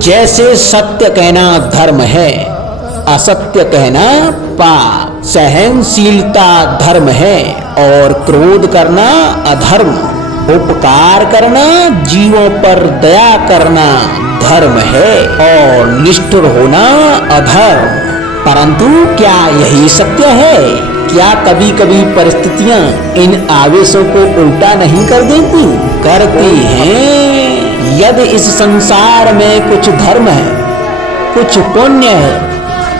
जैसे सत्य कहना धर्म है, असत्य कहना पाप। सहनशीलता धर्म है और क्रोध करना अधर्म। उपकार करना, जीवों पर दया करना धर्म है और निष्ठुर होना अधर्म। परंतु क्या यही सत्य है? क्या कभी कभी परिस्थितियां इन आवेशों को उल्टा नहीं कर देती? करती हैं। यदि इस संसार में कुछ धर्म है, कुछ पुण्य है,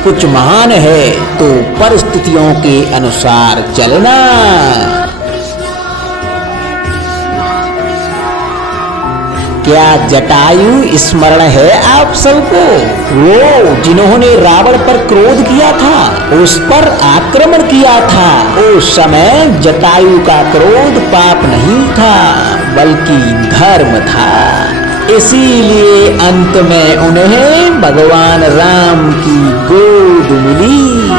कुछ महान है, तो परिस्थितियों के अनुसार चलना। क्या जटायु स्मरण है आप सबको? वो जिन्होंने रावण पर क्रोध किया था, उस पर आक्रमण किया था। उस समय जटायु का क्रोध पाप नहीं था, बल्कि धर्म था। इसीलिए अंत में उन्हें भगवान राम की गोद मिली।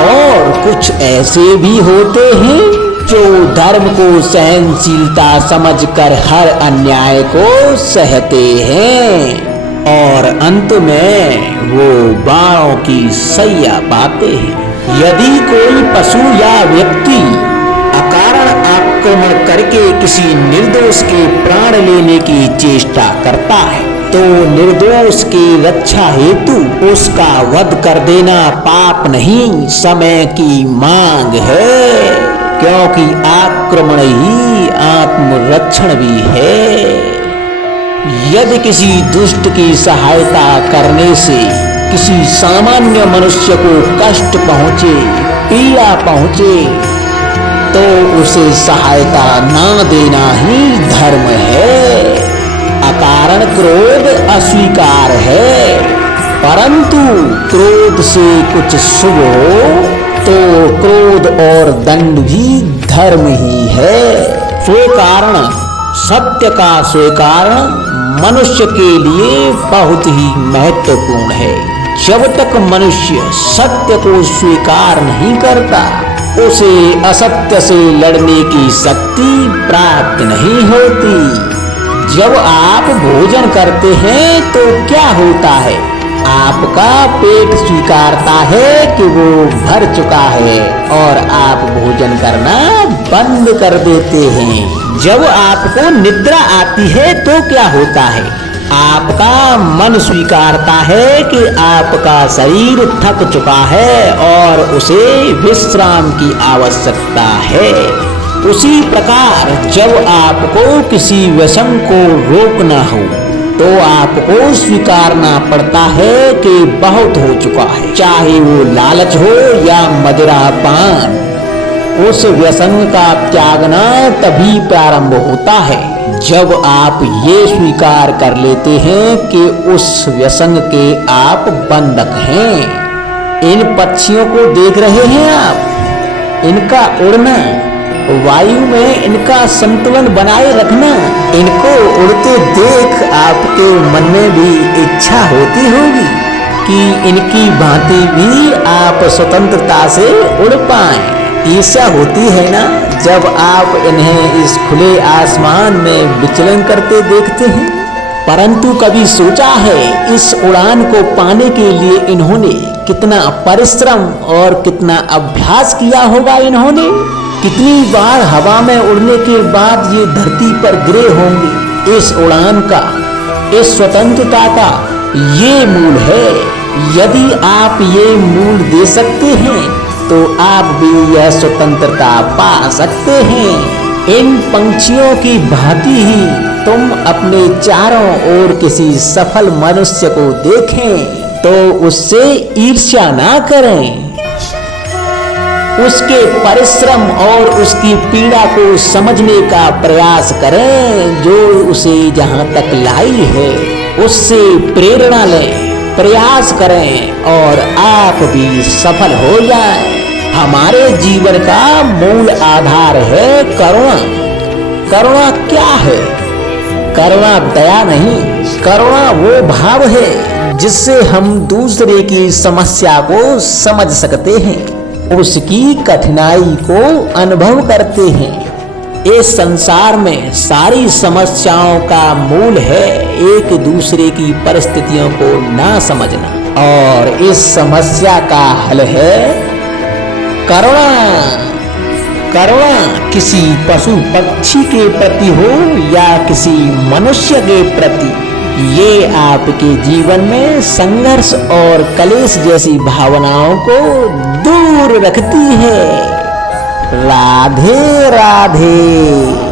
और कुछ ऐसे भी होते हैं जो धर्म को सहनशीलता समझकर हर अन्याय को सहते हैं और अंत में वो बाणों की सैया पाते हैं। यदि कोई पशु या व्यक्ति अकारण आक्रमण करके किसी निर्दोष के प्राण लेने की चेष्टा करता है, तो निर्दोष की रक्षा हेतु उसका वध कर देना पाप नहीं, समय की मांग है। क्योंकि आक्रमण ही आत्मरक्षण भी है। यदि किसी दुष्ट की सहायता करने से किसी सामान्य मनुष्य को कष्ट पहुंचे, पीड़ा पहुंचे, तो उसे सहायता ना देना ही धर्म है। अकारण क्रोध अस्वीकार है, परंतु क्रोध से कुछ शुभ हो तो क्रोध और दंड भी धर्म ही है। स्वीकारण, सत्य का स्वीकारण मनुष्य के लिए बहुत ही महत्वपूर्ण है। जब तक मनुष्य सत्य को स्वीकार नहीं करता, उसे असत्य से लड़ने की शक्ति प्राप्त नहीं होती। जब आप भोजन करते हैं तो क्या होता है? आपका पेट स्वीकारता है कि वो भर चुका है और आप भोजन करना बंद कर देते हैं। जब आपको निद्रा आती है तो क्या होता है? आपका मन स्वीकारता है कि आपका शरीर थक चुका है और उसे विश्राम की आवश्यकता है। उसी प्रकार जब आपको किसी व्यसन को रोकना हो, तो आपको स्वीकारना पड़ता है कि बहुत हो चुका है। चाहे वो लालच हो या मदिरापान, उस व्यसन का त्यागना तभी प्रारंभ होता है जब आप ये स्वीकार कर लेते हैं कि उस व्यसन के आप बंधक हैं। इन पक्षियों को देख रहे हैं आप, इनका उड़ना, वायु में इनका संतुलन बनाए रखना, इनको उड़ते देख आपके मन में भी इच्छा होती होगी कि इनकी भांति भी आप स्वतंत्रता से उड़ पाएं। ईर्ष्या होती है ना जब आप इन्हें इस खुले आसमान में विचलन करते देखते हैं। परंतु कभी सोचा है इस उड़ान को पाने के लिए इन्होंने कितना परिश्रम और कितना अभ्यास किया होगा? इन्होंने कितनी बार हवा में उड़ने के बाद ये धरती पर गिरे होंगे। इस उड़ान का, इस स्वतंत्रता का ये मूल है। यदि आप ये मूल दे सकते हैं तो आप भी यह स्वतंत्रता पा सकते हैं। इन पंछियों की भांति ही तुम अपने चारों ओर किसी सफल मनुष्य को देखें तो उससे ईर्ष्या ना करें। उसके परिश्रम और उसकी पीड़ा को समझने का प्रयास करें जो उसे जहां तक लाई है। उससे प्रेरणा लें, प्रयास करें और आप भी सफल हो जाएं। हमारे जीवन का मूल आधार है करुणा। करुणा क्या है? करुणा दया नहीं, करुणा वो भाव है जिससे हम दूसरे की समस्या को समझ सकते हैं, उसकी कठिनाई को अनुभव करते हैं इस संसार में सारी समस्याओं का मूल है एक दूसरे की परिस्थितियों को ना समझना, और इस समस्या का हल है करुणा। करुणा किसी पशु पक्षी के प्रति हो या किसी मनुष्य के प्रति, ये आपके जीवन में संघर्ष और कलेश जैसी भावनाओं को दूर रखती है। राधे राधे।